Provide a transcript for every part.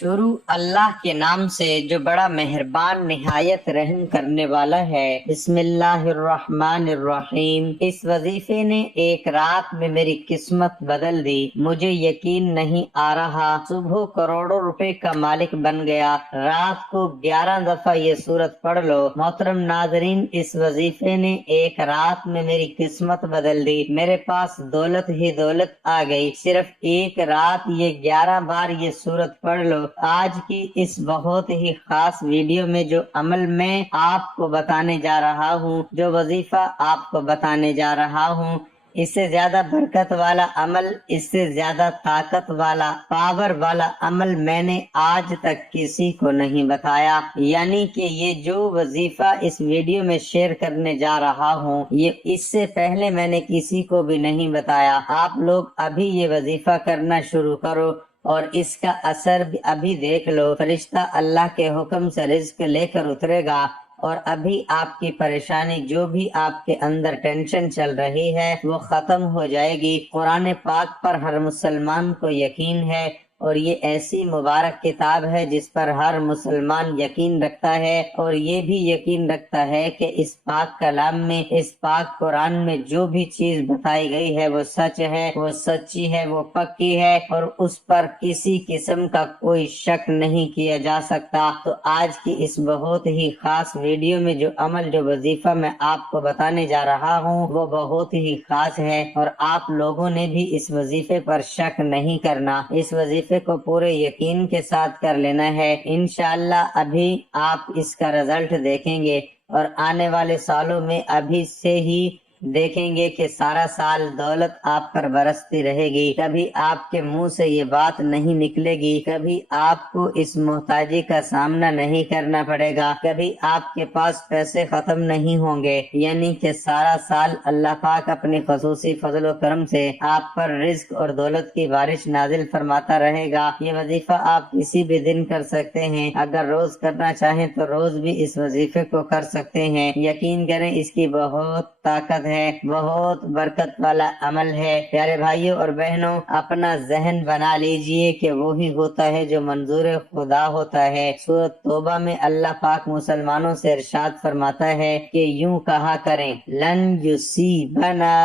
شروع اللہ کے نام سے جو بڑا مہربان نہایت رحم کرنے والا ہے۔ بسم اللہ الرحمن الرحیم۔ اس وظیفے نے ایک رات میں میری قسمت بدل دی، مجھے یقین نہیں آ رہا۔ صبح کروڑوں روپے کا مالک بن گیا۔ رات کو 11 دفعہ یہ سورت پڑھ لو۔ محترم ناظرین، اس وظیفے نے ایک رات میں میری قسمت بدل دی، میرے پاس دولت ہی دولت آ گئی۔ صرف ایک رات یہ 11 بار یہ سورت پڑھ لو۔ آج کی اس بہت ہی خاص ویڈیو میں جو عمل میں آپ کو بتانے جا رہا ہوں، جو وظیفہ آپ کو بتانے جا رہا ہوں، اس سے زیادہ برکت والا عمل، اس سے زیادہ طاقت والا، پاور والا عمل میں نے آج تک کسی کو نہیں بتایا۔ یعنی کہ یہ جو وظیفہ اس ویڈیو میں شیئر کرنے جا رہا ہوں، یہ اس سے پہلے میں نے کسی کو بھی نہیں بتایا۔ آپ لوگ ابھی یہ وظیفہ کرنا شروع کرو اور اس کا اثر بھی ابھی دیکھ لو۔ فرشتہ اللہ کے حکم سے رزق لے کر اترے گا اور ابھی آپ کی پریشانی، جو بھی آپ کے اندر ٹینشن چل رہی ہے، وہ ختم ہو جائے گی۔ قرآن پاک پر ہر مسلمان کو یقین ہے اور یہ ایسی مبارک کتاب ہے جس پر ہر مسلمان یقین رکھتا ہے، اور یہ بھی یقین رکھتا ہے کہ اس پاک کلام میں، اس پاک قرآن میں جو بھی چیز بتائی گئی ہے وہ سچ ہے، وہ سچی ہے، وہ پکی ہے، اور اس پر کسی قسم کا کوئی شک نہیں کیا جا سکتا۔ تو آج کی اس بہت ہی خاص ویڈیو میں جو عمل، جو وظیفہ میں آپ کو بتانے جا رہا ہوں، وہ بہت ہی خاص ہے، اور آپ لوگوں نے بھی اس وظیفے پر شک نہیں کرنا۔ اس وظیفے کو پورے یقین کے ساتھ کر لینا ہے۔ انشاءاللہ ابھی آپ اس کا رزلٹ دیکھیں گے، اور آنے والے سالوں میں ابھی سے ہی دیکھیں گے کہ سارا سال دولت آپ پر برستی رہے گی۔ کبھی آپ کے منہ سے یہ بات نہیں نکلے گی، کبھی آپ کو اس محتاجی کا سامنا نہیں کرنا پڑے گا، کبھی آپ کے پاس پیسے ختم نہیں ہوں گے۔ یعنی کہ سارا سال اللہ پاک اپنی خصوصی فضل و کرم سے آپ پر رزق اور دولت کی بارش نازل فرماتا رہے گا۔ یہ وظیفہ آپ کسی بھی دن کر سکتے ہیں، اگر روز کرنا چاہیں تو روز بھی اس وظیفے کو کر سکتے ہیں۔ یقین کریں، اس کی بہت طاقت ہے، بہت برکت والا عمل ہے۔ پیارے بھائیوں اور بہنوں، اپنا ذہن بنا لیجئے کہ وہی ہوتا ہے جو منظور خدا ہوتا ہے۔ سورۃ توبہ میں اللہ پاک مسلمانوں سے ارشاد فرماتا ہے کہ یوں کہا کریں، لن یصیبنا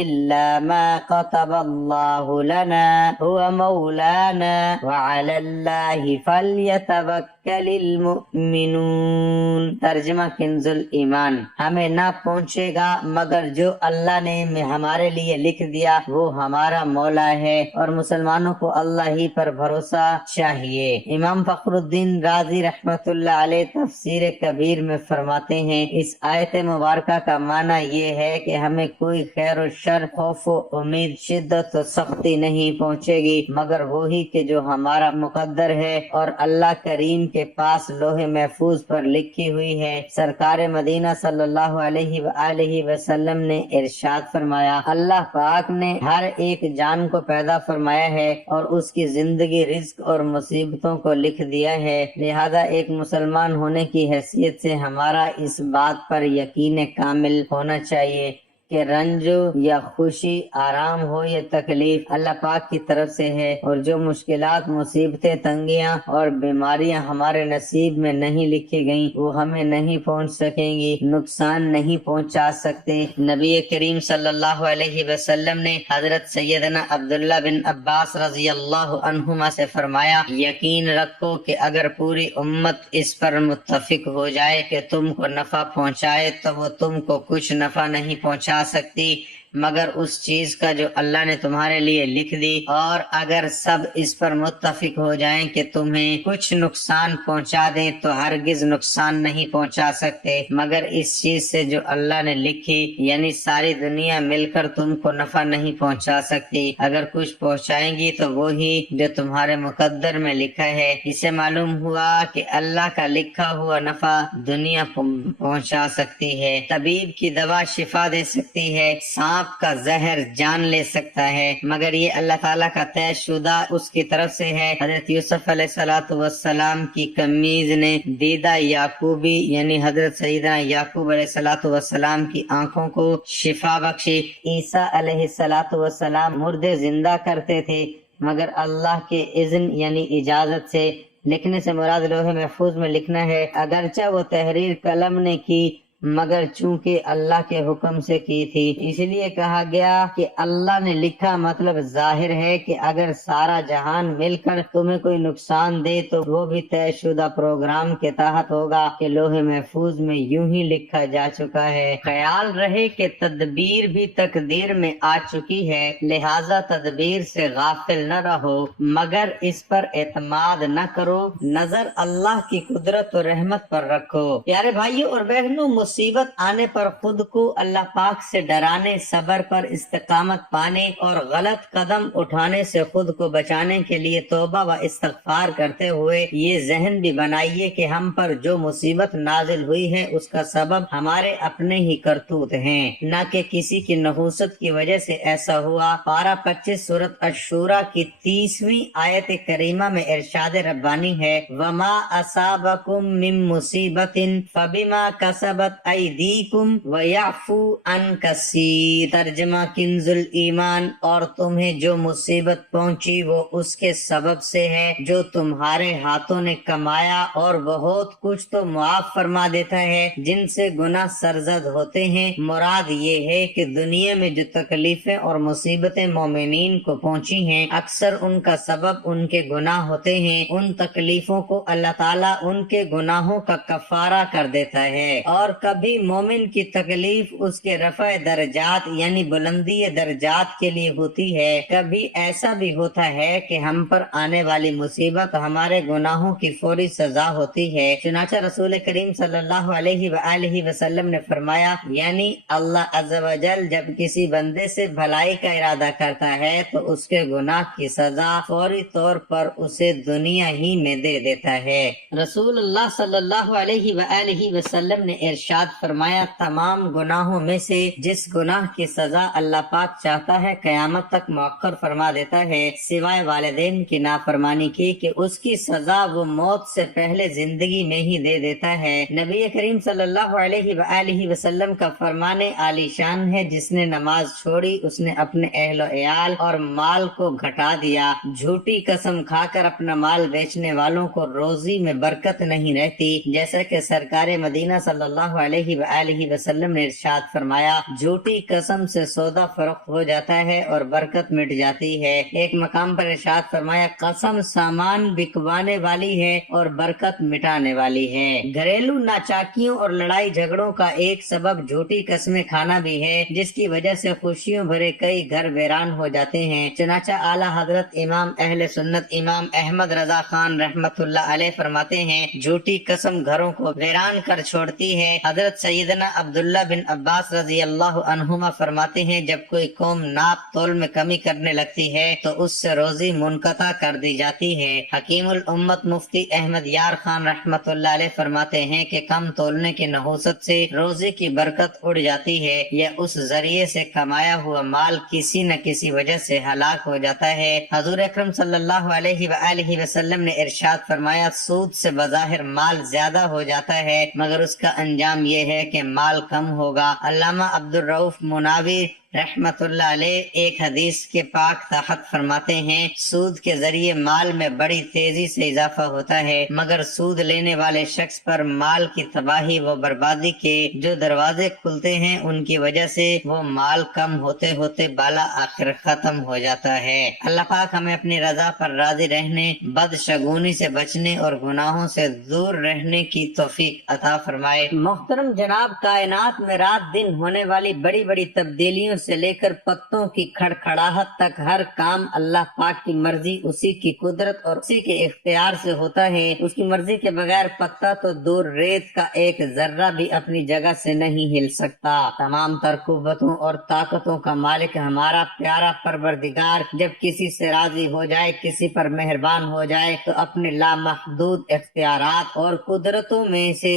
الا ما كتب اللہ لنا هو مولانا وعلی اللہ فلیتوکل المؤمنون۔ ترجمہ کنز الایمان۔ ہمیں نہ پہنچے گا مگر جو اللہ نے ہمارے لیے لکھ دیا، وہ ہمارا مولا ہے، اور مسلمانوں کو اللہ ہی پر بھروسہ چاہیے۔ امام فخر الدین رازی رحمت اللہ علیہ تفسیر کبیر میں فرماتے ہیں، اس آیت مبارکہ کا معنی یہ ہے کہ ہمیں کوئی خیر و شر، خوف و امید، شدت و سختی نہیں پہنچے گی مگر وہی کہ جو ہمارا مقدر ہے اور اللہ کریم کے پاس لوح محفوظ پر لکھی ہوئی ہے۔ سرکار مدینہ صلی اللہ علیہ وآلہ وسلم نے ارشاد فرمایا، اللہ پاک نے ہر ایک جان کو پیدا فرمایا ہے اور اس کی زندگی، رزق اور مصیبتوں کو لکھ دیا ہے۔ لہذا ایک مسلمان ہونے کی حیثیت سے ہمارا اس بات پر یقین کامل ہونا چاہیے کہ رنج یا خوشی، آرام ہو یا تکلیف، اللہ پاک کی طرف سے ہے، اور جو مشکلات، مصیبتیں، تنگیاں اور بیماریاں ہمارے نصیب میں نہیں لکھی گئیں، وہ ہمیں نہیں پہنچ سکیں گی، نقصان نہیں پہنچا سکتے۔ نبی کریم صلی اللہ علیہ وسلم نے حضرت سیدنا عبداللہ بن عباس رضی اللہ عنہما سے فرمایا، یقین رکھو کہ اگر پوری امت اس پر متفق ہو جائے کہ تم کو نفع پہنچائے تو وہ تم کو کچھ نفع نہیں پہنچا سکتی مگر اس چیز کا جو اللہ نے تمہارے لیے لکھ دی، اور اگر سب اس پر متفق ہو جائیں کہ تمہیں کچھ نقصان پہنچا دیں تو ہرگز نقصان نہیں پہنچا سکتے مگر اس چیز سے جو اللہ نے لکھی، یعنی ساری دنیا مل کر تم کو نفع نہیں پہنچا سکتی، اگر کچھ پہنچائیں گی تو وہی جو تمہارے مقدر میں لکھا ہے۔ اسے معلوم ہوا کہ اللہ کا لکھا ہوا نفع دنیا پہنچا سکتی ہے، طبیب کی دوا شفا دے سکتی ہے، سانپ کا زہر جان لے سکتا ہے، مگر یہ اللہ تعالیٰ کا طے شدہ اس کی طرف سے ہے۔ حضرت یوسف علیہ السلام کی قمیض نے دیدہ یعقوبی، یعنی حضرت سیدنا یعقوب علیہ السلام کی آنکھوں کو شفا بخشی۔ عیسیٰ علیہ السلام مردے زندہ کرتے تھے، مگر اللہ کے اذن یعنی اجازت سے۔ لکھنے سے مراد لوح محفوظ میں لکھنا ہے، اگرچہ وہ تحریر قلم نے کی مگر چونکہ اللہ کے حکم سے کی تھی، اس لیے کہا گیا کہ اللہ نے لکھا۔ مطلب ظاہر ہے کہ اگر سارا جہان مل کر تمہیں کوئی نقصان دے تو وہ بھی طے شدہ پروگرام کے تحت ہوگا کہ لوح محفوظ میں یوں ہی لکھا جا چکا ہے۔ خیال رہے کہ تدبیر بھی تقدیر میں آ چکی ہے، لہذا تدبیر سے غافل نہ رہو مگر اس پر اعتماد نہ کرو، نظر اللہ کی قدرت و رحمت پر رکھو۔ پیارے بھائیوں اور بہنوں، مصیبت آنے پر خود کو اللہ پاک سے ڈرانے، صبر پر استقامت پانے اور غلط قدم اٹھانے سے خود کو بچانے کے لیے توبہ و استغفار کرتے ہوئے یہ ذہن بھی بنائیے کہ ہم پر جو مصیبت نازل ہوئی ہے اس کا سبب ہمارے اپنے ہی کرتوت ہیں، نہ کہ کسی کی نحوست کی وجہ سے ایسا ہوا۔ پارہ 25 سورۃ الشورى کی 30ویں آیت کریمہ میں ارشاد ربانی ہے، وَمَا أَصَابَكُم مِّن مُّصِيبَةٍ فَبِمَا كَسَبَتْ أَيْدِيكُمْ وَيَعْفُو عَن كَثِيرٍ۔ ترجمہ کنز الایمان، اور تمہیں جو مصیبت پہنچی وہ اس کے سبب سے ہے جو تمہارے ہاتھوں نے کمایا، اور بہت کچھ تو معاف فرما دیتا ہے جن سے گناہ سرزد ہوتے ہیں۔ مراد یہ ہے کہ دنیا میں جو تکلیفیں اور مصیبتیں مومنین کو پہنچی ہیں اکثر ان کا سبب ان کے گناہ ہوتے ہیں۔ ان تکلیفوں کو اللہ تعالیٰ ان کے گناہوں کا کفارہ کر دیتا ہے، اور کبھی مومن کی تکلیف اس کے رفع درجات یعنی بلندی درجات کے لیے ہوتی ہے، کبھی ایسا بھی ہوتا ہے کہ ہم پر آنے والی مصیبت ہمارے گناہوں کی فوری سزا ہوتی ہے۔ چنانچہ رسول کریم صلی اللہ علیہ وآلہ وسلم نے فرمایا، یعنی اللہ عز و جل جب کسی بندے سے بھلائی کا ارادہ کرتا ہے تو اس کے گناہ کی سزا فوری طور پر اسے دنیا ہی میں دے دیتا ہے۔ رسول اللہ صلی اللہ علیہ وآلہ وسلم نے ارشاد فرمایا، تمام گناہوں میں سے جس گناہ کی سزا اللہ پاک چاہتا ہے قیامت تک مؤخر فرما دیتا ہے سوائے والدین کی نافرمانی کی، کہ اس کی سزا وہ موت سے پہلے زندگی میں ہی دے دیتا ہے۔ نبی کریم صلی اللہ علیہ وآلہ وسلم کا فرمان عالی شان ہے، جس نے نماز چھوڑی اس نے اپنے اہل و عیال اور مال کو گھٹا دیا۔ جھوٹی قسم کھا کر اپنا مال بیچنے والوں کو روزی میں برکت نہیں رہتی، جیسا کہ سرکار مدینہ صلی اللہ علیہ وآلہ وسلم نے ارشاد فرمایا، جھوٹی قسم سے سودا فروخت ہو جاتا ہے اور برکت مٹ جاتی ہے۔ ایک مقام پر ارشاد فرمایا، قسم سامان بکوانے والی ہے اور برکت مٹانے والی ہے۔ گھریلو ناچاکیوں اور لڑائی جھگڑوں کا ایک سبب جھوٹی قسمیں کھانا بھی ہے، جس کی وجہ سے خوشیوں بھرے کئی گھر ویران ہو جاتے ہیں۔ چنانچہ اعلیٰ حضرت امام اہل سنت امام احمد رضا خان رحمت اللہ علیہ فرماتے ہیں، جھوٹی قسم گھروں کو ویران کر چھوڑتی ہے۔ حضرت سیدنا عبداللہ بن عباس رضی اللہ عنہما فرماتے ہیں، جب کوئی قوم ناپ تول میں کمی کرنے لگتی ہے تو اس سے روزی منقطع کر دی جاتی ہے۔ حکیم الامت مفتی احمد یار خان رحمت اللہ علیہ فرماتے ہیں کہ کم تولنے کی نحوست سے روزی کی برکت اڑ جاتی ہے، یا اس ذریعے سے کمایا ہوا مال کسی نہ کسی وجہ سے ہلاک ہو جاتا ہے۔ حضور اکرم صلی اللہ علیہ وآلہ وسلم نے ارشاد فرمایا، سود سے بظاہر مال زیادہ ہو جاتا ہے مگر اس کا انجام یہ ہے کہ مال کم ہوگا۔ علامہ عبدالرؤف مناوی رحمت اللہ علیہ ایک حدیث کے پاک تحت فرماتے ہیں، سود کے ذریعے مال میں بڑی تیزی سے اضافہ ہوتا ہے، مگر سود لینے والے شخص پر مال کی تباہی و بربادی کے جو دروازے کھلتے ہیں ان کی وجہ سے وہ مال کم ہوتے ہوتے بالا آخر ختم ہو جاتا ہے۔ اللہ پاک ہمیں اپنی رضا پر راضی رہنے، بدشگونی سے بچنے اور گناہوں سے دور رہنے کی توفیق عطا فرمائے۔ محترم جناب، کائنات میں رات دن ہونے والی بڑی بڑی تبدیلیوں سے لے کر پتوں کی کھڑکھڑاہٹ تک ہر کام اللہ پاک کی مرضی، اسی کی قدرت اور اسی کے اختیار سے ہوتا ہے۔ اس کی مرضی کے بغیر پتا تو دور ریت کا ایک ذرہ بھی اپنی جگہ سے نہیں ہل سکتا۔ تمام تر قوتوں اور طاقتوں کا مالک ہمارا پیارا پروردگار جب کسی سے راضی ہو جائے، کسی پر مہربان ہو جائے تو اپنے لامحدود اختیارات اور قدرتوں میں سے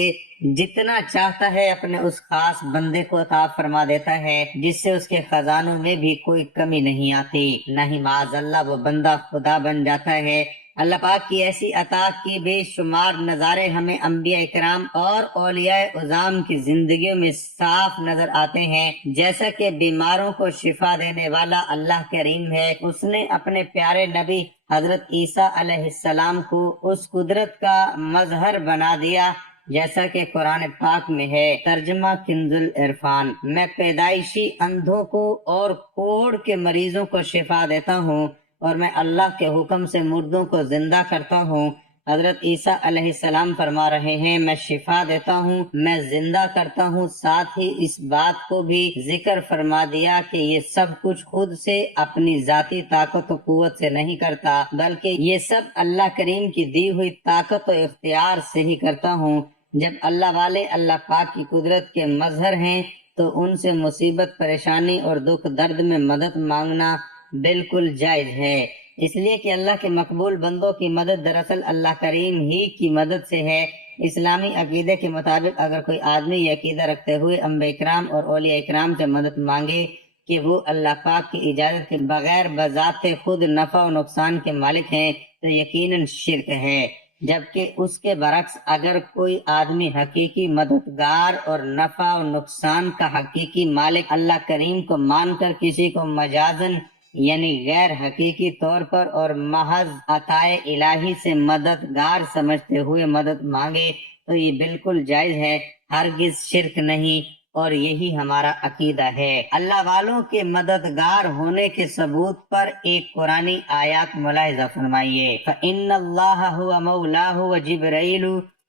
جتنا چاہتا ہے اپنے اس خاص بندے کو عطا فرما دیتا ہے، جس سے اس کے خزانوں میں بھی کوئی کمی نہیں آتی، نہ ہی معاذ اللہ وہ بندہ خدا بن جاتا ہے۔ اللہ پاک کی ایسی عطا کی بے شمار نظارے ہمیں انبیاء اکرام اور اولیاء عظام کی زندگیوں میں صاف نظر آتے ہیں، جیسا کہ بیماروں کو شفا دینے والا اللہ کریم ہے، اس نے اپنے پیارے نبی حضرت عیسیٰ علیہ السلام کو اس قدرت کا مظہر بنا دیا جیسا کہ قرآن پاک میں ہے۔ ترجمہ کنز العرفان۔ میں پیدائشی اندھوں کو اور کوڑ کے مریضوں کو شفا دیتا ہوں، اور میں اللہ کے حکم سے مردوں کو زندہ کرتا ہوں۔ حضرت عیسیٰ علیہ السلام فرما رہے ہیں، میں شفا دیتا ہوں، میں زندہ کرتا ہوں۔ ساتھ ہی اس بات کو بھی ذکر فرما دیا کہ یہ سب کچھ خود سے اپنی ذاتی طاقت و قوت سے نہیں کرتا، بلکہ یہ سب اللہ کریم کی دی ہوئی طاقت و اختیار سے ہی کرتا ہوں۔ جب اللہ والے اللہ پاک کی قدرت کے مظہر ہیں تو ان سے مصیبت، پریشانی اور دکھ درد میں مدد مانگنا بالکل جائز ہے، اس لیے کہ اللہ کے مقبول بندوں کی مدد دراصل اللہ کریم ہی کی مدد سے ہے۔ اسلامی عقیدے کے مطابق اگر کوئی آدمی یہ عقیدہ رکھتے ہوئے انبیاء اکرام اور اولیاء اکرام سے مدد مانگے کہ وہ اللہ پاک کی اجازت کے بغیر بذات خود نفع و نقصان کے مالک ہیں تو یقیناً شرک ہے، جبکہ اس کے برعکس اگر کوئی آدمی حقیقی مددگار اور نفع و نقصان کا حقیقی مالک اللہ کریم کو مان کر کسی کو مجازن یعنی غیر حقیقی طور پر اور محض عطائے الہی سے مددگار سمجھتے ہوئے مدد مانگے تو یہ بالکل جائز ہے، ہرگز شرک نہیں، اور یہی ہمارا عقیدہ ہے۔ اللہ والوں کے مددگار ہونے کے ثبوت پر ایک قرآنی آیات ملاحظہ فرمائیے، فَإِنَّ اللَّهَ هُوَ مَوْلَاهُ وَجِبْرَيْلُ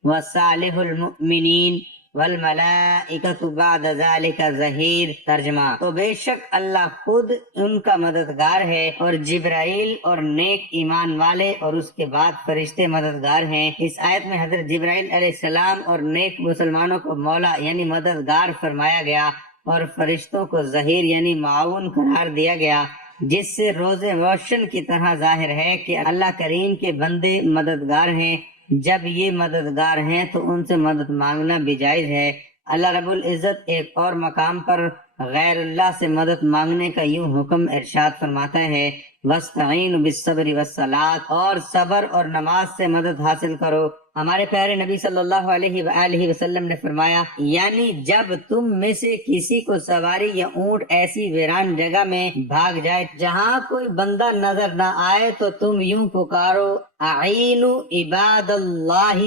وَصَالِحُ الْمُؤْمِنِينَ وَالْمَلَائِكَةُ بَعْدَ ذَلِكَ ظَهِيرٌ۔ ترجمہ، تو بے شک اللہ خود ان کا مددگار ہے، اور جبرائیل اور نیک ایمان والے اور اس کے بعد فرشتے مددگار ہیں۔ اس آیت میں حضرت جبرائیل علیہ السلام اور نیک مسلمانوں کو مولا یعنی مددگار فرمایا گیا، اور فرشتوں کو ظہیر یعنی معاون قرار دیا گیا، جس سے روز روشن کی طرح ظاہر ہے کہ اللہ کریم کے بندے مددگار ہیں۔ جب یہ مددگار ہیں تو ان سے مدد مانگنا بھی جائز ہے۔ اللہ رب العزت ایک اور مقام پر غیر اللہ سے مدد مانگنے کا یوں حکم ارشاد فرماتا ہے، وَاسْتَعِينُوا بِالصَّبْرِ وَالصَّلَاةِ، اور صبر اور نماز سے مدد حاصل کرو۔ ہمارے پیارے نبی صلی اللہ علیہ وآلہ وسلم نے فرمایا، یعنی جب تم میں سے کسی کو سواری یا اونٹ ایسی ویران جگہ میں بھاگ جائے جہاں کوئی بندہ نظر نہ آئے تو تم یوں پکارو، اعینوا عباد اللہ،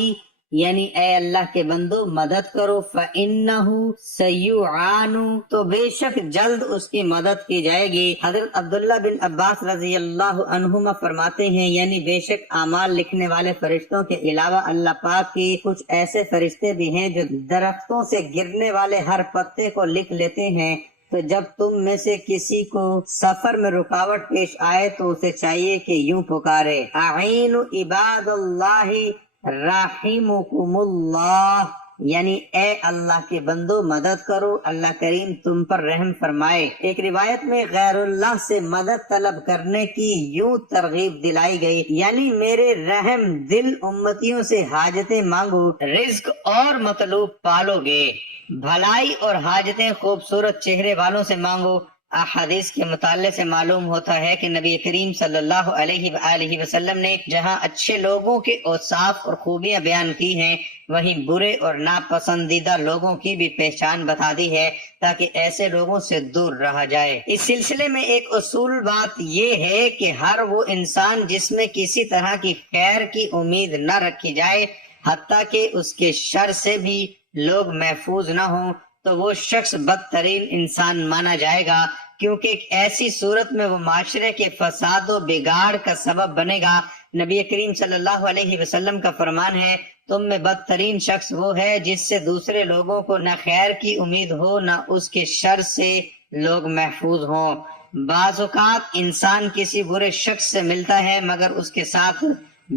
یعنی اے اللہ کے بندو مدد کرو، فَإِنَّهُ سَيُعَانُ، تو بے شک جلد اس کی مدد کی جائے گی۔ حضرت عبداللہ بن عباس رضی اللہ عنہما فرماتے ہیں، یعنی بے شک اعمال لکھنے والے فرشتوں کے علاوہ اللہ پاک کی کچھ ایسے فرشتے بھی ہیں جو درختوں سے گرنے والے ہر پتے کو لکھ لیتے ہیں۔ تو جب تم میں سے کسی کو سفر میں رکاوٹ پیش آئے تو اسے چاہیے کہ یوں پکارے، اعینوا عباد اللہ رحمکم اللہ، یعنی اے اللہ کے بندو مدد کرو، اللہ کریم تم پر رحم فرمائے۔ ایک روایت میں غیر اللہ سے مدد طلب کرنے کی یوں ترغیب دلائی گئی، یعنی میرے رحم دل امتیوں سے حاجتیں مانگو، رزق اور مطلوب پالو گے، بھلائی اور حاجتیں خوبصورت چہرے والوں سے مانگو۔ احادیث کے مطالعے سے معلوم ہوتا ہے کہ نبی کریم صلی اللہ علیہ وآلہ وسلم نے جہاں اچھے لوگوں کے اوصاف اور خوبیاں بیان کی ہیں، وہیں برے اور ناپسندیدہ لوگوں کی بھی پہچان بتا دی ہے تاکہ ایسے لوگوں سے دور رہا جائے۔ اس سلسلے میں ایک اصول بات یہ ہے کہ ہر وہ انسان جس میں کسی طرح کی خیر کی امید نہ رکھی جائے، حتیٰ کہ اس کے شر سے بھی لوگ محفوظ نہ ہوں، تو وہ شخص بدترین انسان مانا جائے گا، کیونکہ ایسی صورت میں وہ معاشرے کے فساد و بگاڑ کا سبب بنے گا۔ نبی کریم صلی اللہ علیہ وسلم کا فرمان ہے، تم میں بدترین شخص وہ ہے جس سے دوسرے لوگوں کو نہ خیر کی امید ہو نہ اس کے شر سے لوگ محفوظ ہوں۔ بعض اوقات انسان کسی برے شخص سے ملتا ہے مگر اس کے ساتھ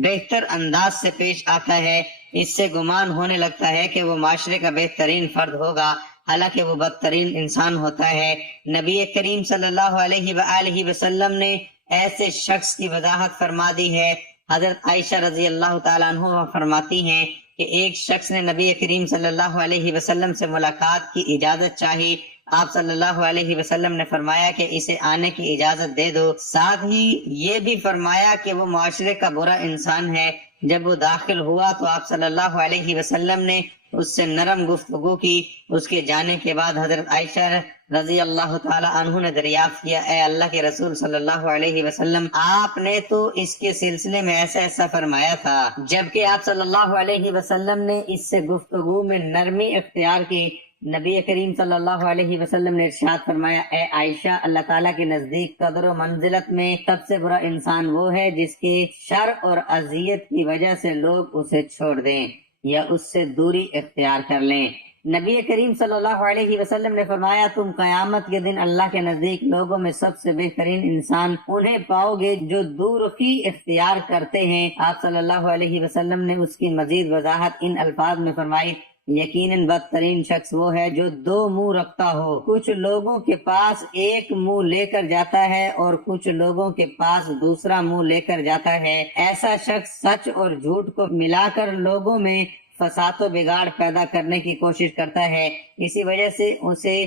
بہتر انداز سے پیش آتا ہے، اس سے گمان ہونے لگتا ہے کہ وہ معاشرے کا بہترین فرد ہوگا، حالانکہ وہ بدترین انسان ہوتا ہے۔ نبی کریم صلی اللہ علیہ وآلہ وسلم نے ایسے شخص کی وضاحت فرما دی ہے۔ حضرت عائشہ رضی اللہ تعالیٰ عنہ فرماتی ہیں کہ ایک شخص نے نبی کریم صلی اللہ علیہ وسلم سے ملاقات کی اجازت چاہی آپ صلی اللہ علیہ وسلم نے فرمایا کہ اسے آنے کی اجازت دے دو، ساتھ ہی یہ بھی فرمایا کہ وہ معاشرے کا برا انسان ہے۔ جب وہ داخل ہوا تو آپ صلی اللہ علیہ وسلم نے اس سے نرم گفتگو کی۔ اس کے جانے کے بعد حضرت عائشہ رضی اللہ تعالی عنہ نے دریافت کیا، اے اللہ کے رسول صلی اللہ علیہ وسلم، آپ نے تو اس کے سلسلے میں ایسا ایسا فرمایا تھا، جبکہ آپ صلی اللہ علیہ وسلم نے اس سے گفتگو میں نرمی اختیار کی۔ نبی کریم صلی اللہ علیہ وسلم نے ارشاد فرمایا، اے عائشہ، اللہ تعالیٰ کے نزدیک قدر و منزلت میں سب سے برا انسان وہ ہے جس کے شر اور اذیت کی وجہ سے لوگ اسے چھوڑ دیں یا اس سے دوری اختیار کر لیں۔ نبی کریم صلی اللہ علیہ وسلم نے فرمایا، تم قیامت کے دن اللہ کے نزدیک لوگوں میں سب سے بہترین انسان انہیں پاؤ گے جو دورخی اختیار کرتے ہیں۔ آپ صلی اللہ علیہ وسلم نے اس کی مزید وضاحت ان الفاظ میں فرمائی، یقیناً بدترین شخص وہ ہے جو دو منہ رکھتا ہو، کچھ لوگوں کے پاس ایک منہ لے کر جاتا ہے اور کچھ لوگوں کے پاس دوسرا منہ لے کر جاتا ہے۔ ایسا شخص سچ اور جھوٹ کو ملا کر لوگوں میں فساد و بگاڑ پیدا کرنے کی کوشش کرتا ہے، اسی وجہ سے اسے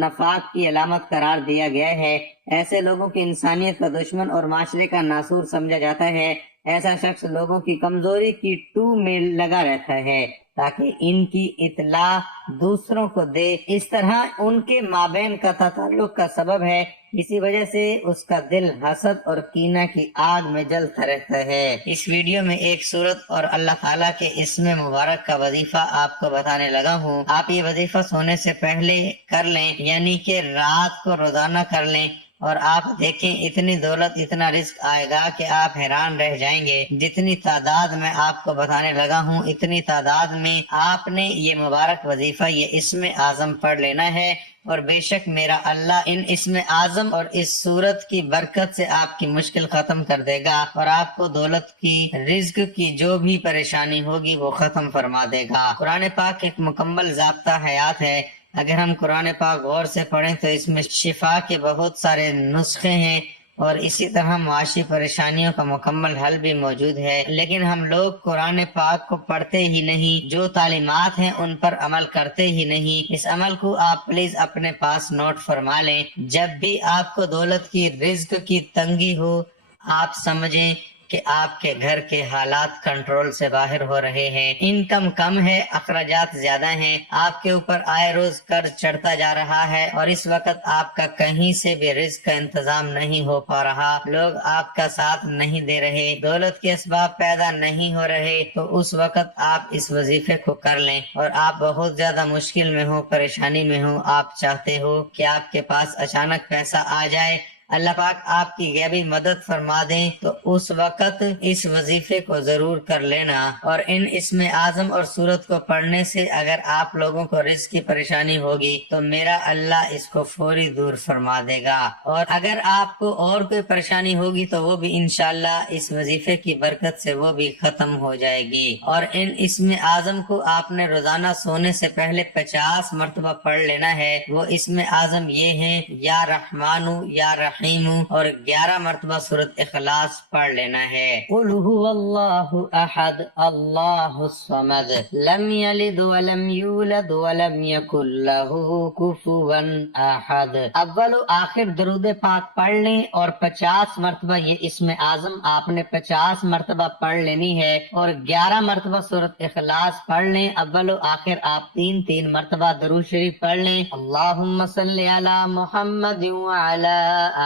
نفاق کی علامت قرار دیا گیا ہے۔ ایسے لوگوں کی انسانیت کا دشمن اور معاشرے کا ناسور سمجھا جاتا ہے۔ ایسا شخص لوگوں کی کمزوری کی ٹو میں لگا رہتا ہے تاکہ ان کی اطلاع دوسروں کو دے، اس طرح ان کے مابین کا تعلق کا سبب ہے۔ اسی وجہ سے اس کا دل حسد اور کینہ کی آگ میں جلتا رہتا ہے۔ اس ویڈیو میں ایک سورت اور اللہ تعالیٰ کے اسم مبارک کا وظیفہ آپ کو بتانے لگا ہوں۔ آپ یہ وظیفہ سونے سے پہلے کر لیں، یعنی کہ رات کو روزانہ کر لیں، اور آپ دیکھیں اتنی دولت، اتنا رزق آئے گا کہ آپ حیران رہ جائیں گے۔ جتنی تعداد میں آپ کو بتانے لگا ہوں اتنی تعداد میں آپ نے یہ مبارک وظیفہ، یہ اسم اعظم پڑھ لینا ہے، اور بے شک میرا اللہ ان اسم اعظم اور اس صورت کی برکت سے آپ کی مشکل ختم کر دے گا، اور آپ کو دولت کی، رزق کی جو بھی پریشانی ہوگی وہ ختم فرما دے گا۔ قرآن پاک ایک مکمل ضابطہ حیات ہے۔ اگر ہم قرآن پاک غور سے پڑھیں تو اس میں شفا کے بہت سارے نسخے ہیں، اور اسی طرح معاشی پریشانیوں کا مکمل حل بھی موجود ہے، لیکن ہم لوگ قرآن پاک کو پڑھتے ہی نہیں، جو تعلیمات ہیں ان پر عمل کرتے ہی نہیں۔ اس عمل کو آپ پلیز اپنے پاس نوٹ فرما لیں۔ جب بھی آپ کو دولت کی، رزق کی تنگی ہو، آپ سمجھیں کہ آپ کے گھر کے حالات کنٹرول سے باہر ہو رہے ہیں، انکم کم ہے، اخراجات زیادہ ہیں، آپ کے اوپر آئے روز قرض چڑھتا جا رہا ہے، اور اس وقت آپ کا کہیں سے بھی رزق کا انتظام نہیں ہو پا رہا، لوگ آپ کا ساتھ نہیں دے رہے، دولت کے اسباب پیدا نہیں ہو رہے، تو اس وقت آپ اس وظیفے کو کر لیں۔ اور آپ بہت زیادہ مشکل میں ہو، پریشانی میں ہو، آپ چاہتے ہو کہ آپ کے پاس اچانک پیسہ آ جائے، اللہ پاک آپ کی غیبی مدد فرما دیں، تو اس وقت اس وظیفے کو ضرور کر لینا۔ اور ان اسم اعظم اور سورت کو پڑھنے سے اگر آپ لوگوں کو رزق کی پریشانی ہوگی تو میرا اللہ اس کو فوری دور فرما دے گا، اور اگر آپ کو اور کوئی پریشانی ہوگی تو وہ بھی انشاءاللہ اس وظیفے کی برکت سے وہ بھی ختم ہو جائے گی۔ اور ان اسم اعظم کو آپ نے روزانہ سونے سے پہلے 50 مرتبہ پڑھ لینا ہے۔ وہ اسم اعظم یہ ہیں، یا رحمانو، یا رحیم، اور 11 مرتبہ سورۃ اخلاص پڑھ لینا ہے۔ قل هو اللہ احد اللہ الصمد لم یلد ولم یولد ولم یکن له کفوا احد۔ اول و آخر درود پاک پڑھ لیں، اور 50 مرتبہ یہ اسم اعظم آپ نے 50 مرتبہ پڑھ لینی ہے، اور 11 مرتبہ سورۃ اخلاص پڑھ لیں۔ اول و آخر آپ 3 مرتبہ درود شریف پڑھ لیں۔ اللہم صلی علی محمد وعلی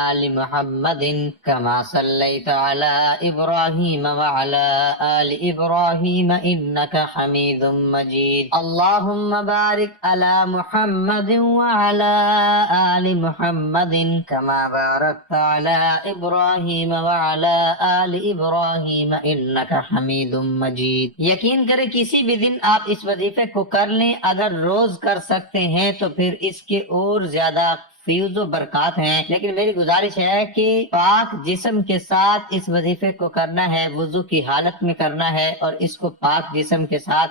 آل محمد كما صليت على إبراهيم وعلى آل إبراهيم إنك حميد مجيد اللهم بارك على محمد وعلى آل محمد كما باركت على إبراهيم وعلى آل إبراهيم إنك حميد مجيد۔ یقین کریں کسی بھی دن آپ اس وظیفے کو کر لیں، اگر روز کر سکتے ہیں تو پھر اس کے اور زیادہ فیوز و برکات ہیں، لیکن میری گزارش ہے کہ پاک جسم کے ساتھ اس وظیفے کو کرنا ہے، وضو کی حالت میں کرنا ہے، اور اس کو پاک جسم کے ساتھ